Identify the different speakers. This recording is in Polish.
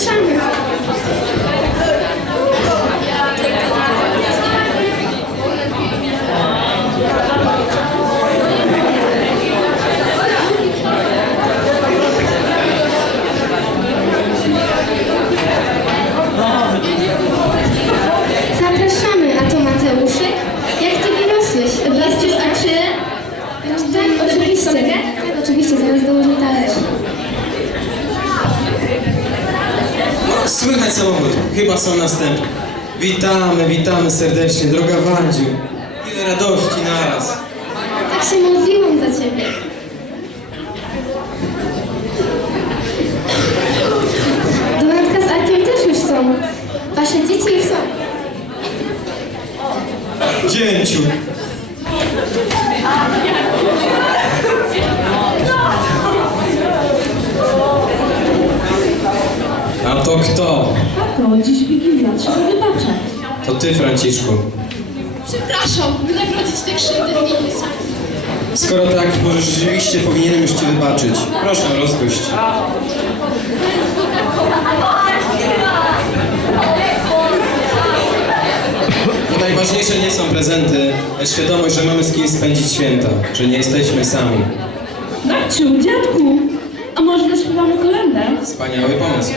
Speaker 1: wish I'm Słychać samochód, chyba są następni. Witamy, witamy serdecznie, droga Wandziu. Ile radości naraz.
Speaker 2: Tak się modliłam za ciebie. Donatka z Arkiem też już są. Wasze dzieci już są.
Speaker 1: Dzięciu. A to kto?
Speaker 3: Tato, dziś Wigilia, trzeba wybaczać.
Speaker 1: To ty, Franciszku.
Speaker 2: Przepraszam, wynagrodzić te krzywdy w inny sam.
Speaker 1: Skoro tak, może rzeczywiście powinienem już ci wybaczyć. Proszę, rozgość. Najważniejsze nie są prezenty, lecz świadomość, że mamy z kim spędzić święta, że nie jesteśmy sami.
Speaker 3: Babciu, dziadku, a może zaśpiewamy kolędę?
Speaker 1: Wspaniały pomysł.